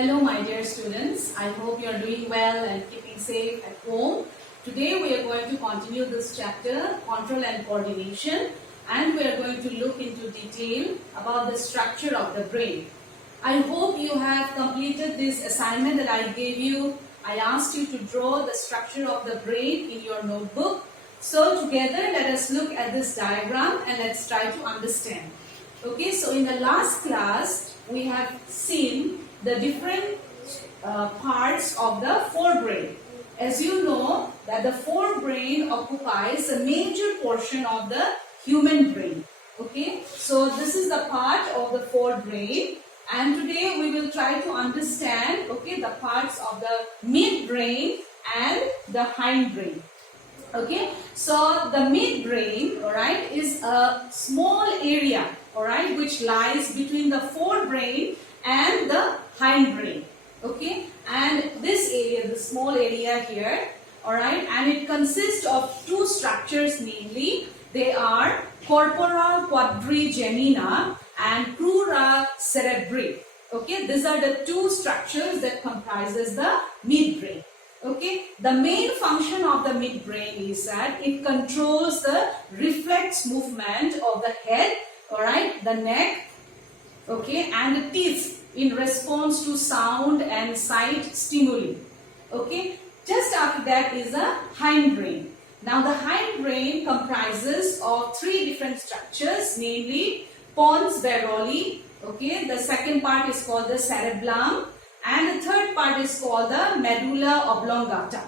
Hello my dear students, I hope you are doing well and keeping safe at home. Today we are going to continue this chapter, Control and Coordination, and we are going to look into detail about the structure of the brain. I hope you have completed this assignment that I gave you. I asked you to draw the structure of the brain in your notebook. So together let us look at this diagram and let's try to understand. Okay, so in the last class we have seen the different parts of the forebrain. As you know that the forebrain occupies a major portion of the human brain. Okay, so this is the part of the forebrain, and today we will try to understand the parts of the midbrain and the hindbrain. Okay, so the midbrain, alright, is a small area, alright, which lies between the forebrain and the hindbrain. Okay, and this area, the small area here, alright, and it consists of two structures, namely they are corpora quadrigemina and crura cerebri. Okay, these are the two structures that comprises the midbrain. Okay, the main function of the midbrain is that it controls the reflex movement of the head, alright, the neck, okay, and the teeth in response to sound and sight stimuli. Okay, just after that is the hindbrain. Now the hindbrain comprises of three different structures, namely pons varolii. Okay, the second part is called the cerebellum, and the third part is called the medulla oblongata.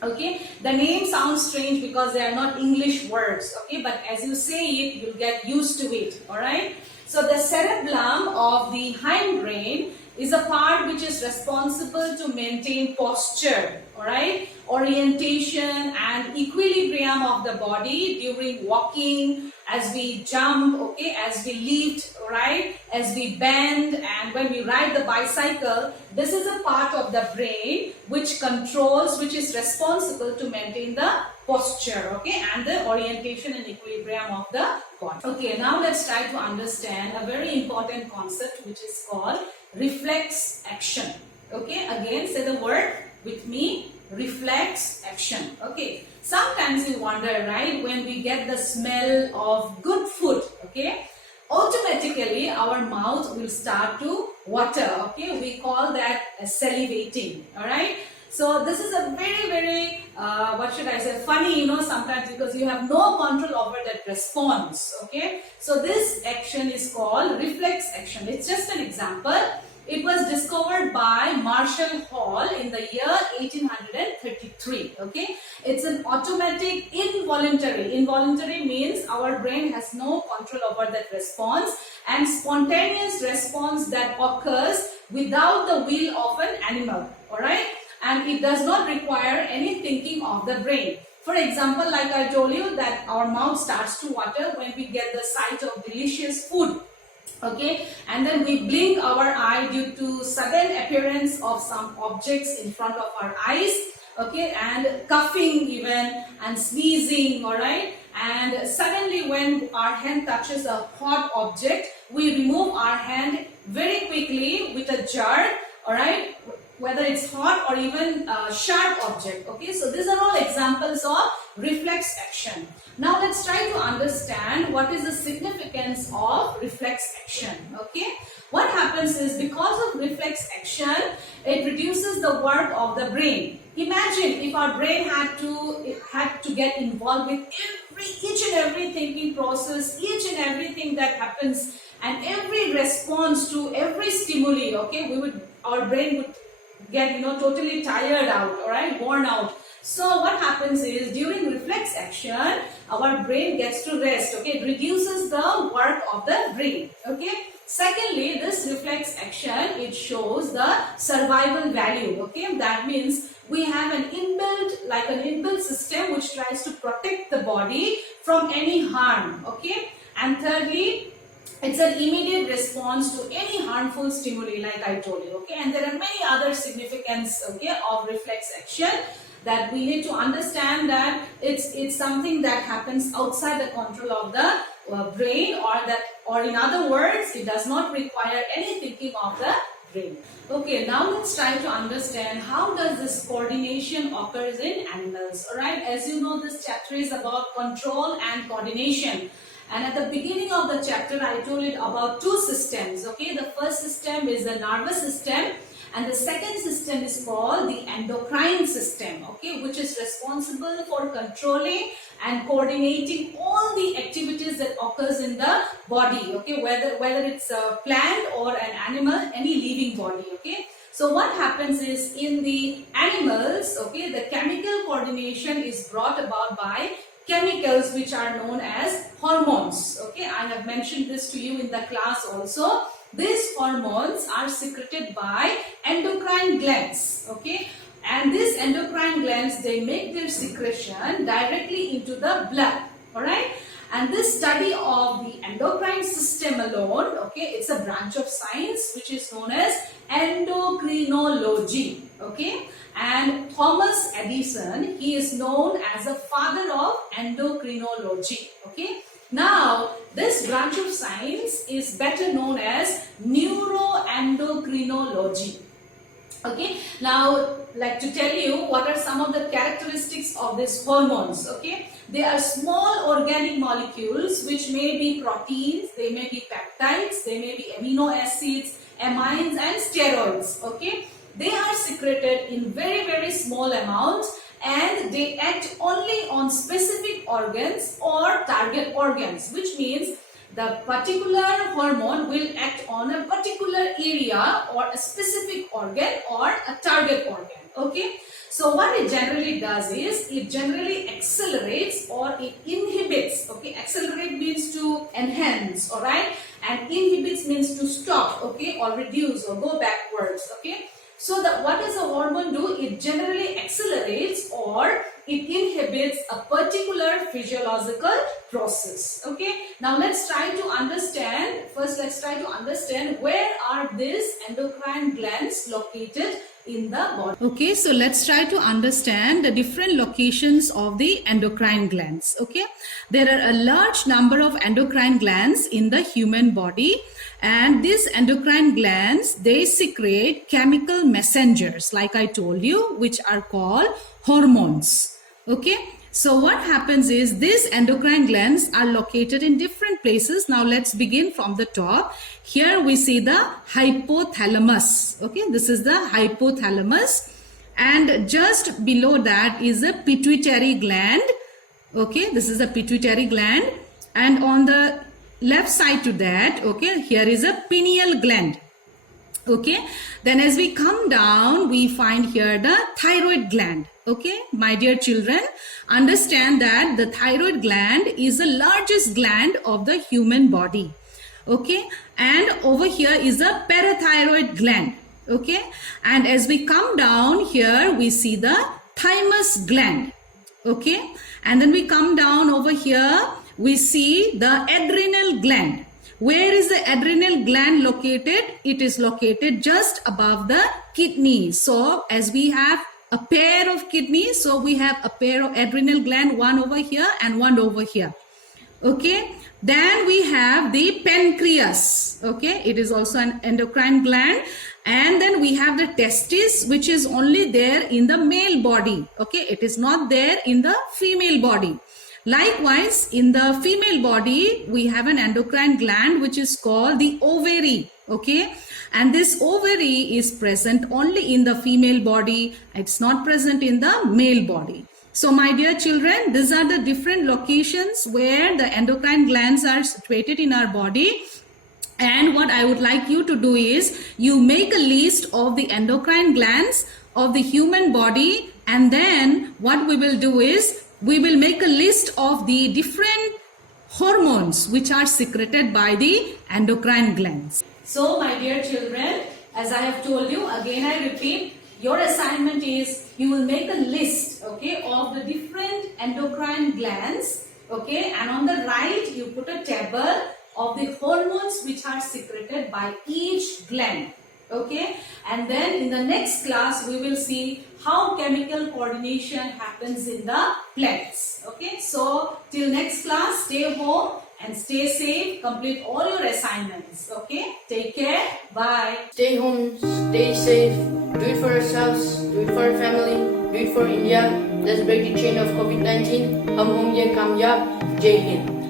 Okay, the name sounds strange because they are not English words. Okay, but as you say it, you'll get used to it. All right. So the cerebellum of the hindbrain is a part which is responsible to maintain posture, all right, orientation and equilibrium of the body during walking, as we jump, okay, as we lift, right, as we bend, and when we ride the bicycle. This is a part of the brain which controls, which is responsible to maintain the posture, okay, and the orientation and equilibrium of the body. Okay, now let's try to understand a very important concept which is called reflex action. Okay, again say the word with me, reflex action. Okay, sometimes you wonder, right, when we get the smell of good food, okay, automatically our mouth will start to water. Okay, we call that salivating. All right, so this is a very what should I say, funny, sometimes, because you have no control over that response. Okay, so this action is called reflex action. It's just an example. It was discovered by Marshall Hall in the year 1833. Okay, it's an automatic involuntary. Involuntary means our brain has no control over that response, and spontaneous response that occurs without the will of an animal. All right, and it does not require any thinking of the brain. For example, like I told you that our mouth starts to water when we get the sight of delicious food. Okay, and then we blink our eye due to sudden appearance of some objects in front of our eyes. Okay, and coughing even, and sneezing. All right, and suddenly when our hand touches a hot object, we remove our hand very quickly with a jerk. All right, whether it's hot or even a sharp object. Okay, so these are all examples of reflex action. Now let's try to understand what is the significance of reflex action. Okay, what happens is, because of reflex action, it reduces the work of the brain. Imagine if our brain had to get involved with each and every thinking process, each and everything that happens, and every response to every stimuli. Okay, our brain would get totally tired out, all right, worn out. So what happens is, during reflex action, our brain gets to rest. Okay, it reduces the work of the brain. Okay, secondly, this reflex action, it shows the survival value. Okay, that means we have an inbuilt system which tries to protect the body from any harm. Okay, and thirdly, it's an immediate response to any harmful stimuli, like I told you. Okay, and there are many other significance, okay, of reflex action that we need to understand, that it's something that happens outside the control of the brain, or in other words, it does not require any thinking of the brain. Okay, now let's try to understand how does this coordination occurs in animals. Alright, as you know, this chapter is about control and coordination. And at the beginning of the chapter, I told it about two systems. Okay, the first system is the nervous system, and the second system is called the endocrine system, okay, which is responsible for controlling and coordinating all the activities that occurs in the body, okay, whether it's a plant or an animal, any living body, okay. So what happens is in the animals, okay, the chemical coordination is brought about by chemicals which are known as hormones, okay. I have mentioned this to you in the class also. These hormones are secreted by endocrine glands, okay, and these endocrine glands, they make their secretion directly into the blood, alright. And this study of the endocrine system alone, okay, it's a branch of science which is known as endocrinology, okay. And Thomas Edison, he is known as the father of endocrinology, okay. Now, this branch of science is better known as neuroendocrinology. Okay, now like to tell you what are some of the characteristics of these hormones. Okay, they are small organic molecules which may be proteins, they may be peptides, they may be amino acids, amines and steroids. Okay, they are secreted in very small amounts, and they act only on specific organs or target organs, which means the particular hormone will act on a particular area or a specific organ or a target organ. Okay, so what it generally does is it generally accelerates or it inhibits. Okay, accelerate means to enhance, all right, and inhibits means to stop, okay, or reduce or go backwards. Okay, so what does a hormone do? It generally accelerates or it inhibits a particular physiological process. Okay, now let's try to understand, first let's try to understand where are these endocrine glands located in the body. Okay, so let's try to understand the different locations of the endocrine glands. Okay, there are a large number of endocrine glands in the human body, and these endocrine glands, they secrete chemical messengers, like I told you, which are called hormones. Okay, so what happens is these endocrine glands are located in different places. Now let's begin from the top. Here we see the hypothalamus. Okay, this is the hypothalamus, and just below that is a pituitary gland. Okay, this is a pituitary gland, and on the left side to that, okay, here is a pineal gland. Okay, then as we come down, we find here the thyroid gland. Okay, my dear children, understand that the thyroid gland is the largest gland of the human body. Okay, and over here is the parathyroid gland. Okay, and as we come down here, we see the thymus gland. Okay, and then we come down over here, we see the adrenal gland. Where is the adrenal gland located? It is located just above the kidney. So as we have a pair of kidneys, so we have a pair of adrenal gland, one over here and one over here. Okay, then we have the pancreas. Okay, it is also an endocrine gland. And then we have the testis, which is only there in the male body. Okay, it is not there in the female body. Likewise, in the female body, we have an endocrine gland which is called the ovary. Okay, and this ovary is present only in the female body. It's not present in the male body. So my dear children, these are the different locations where the endocrine glands are situated in our body. And what I would like you to do is you make a list of the endocrine glands of the human body, and then what we will do is we will make a list of the different hormones which are secreted by the endocrine glands. So my dear children, as I have told you, again I repeat, your assignment is you will make a list, okay, of the different endocrine glands, okay, and on the right you put a table of the hormones which are secreted by each gland. Okay, and then in the next class we will see how chemical coordination happens in the plants. Okay, so till next class, stay home and stay safe. Complete all your assignments. Okay? Take care. Bye. Stay home, stay safe, do it for yourselves, do it for your family, do it for India. Let's break the chain of COVID-19. Hum honge kamyab. Jai Hind.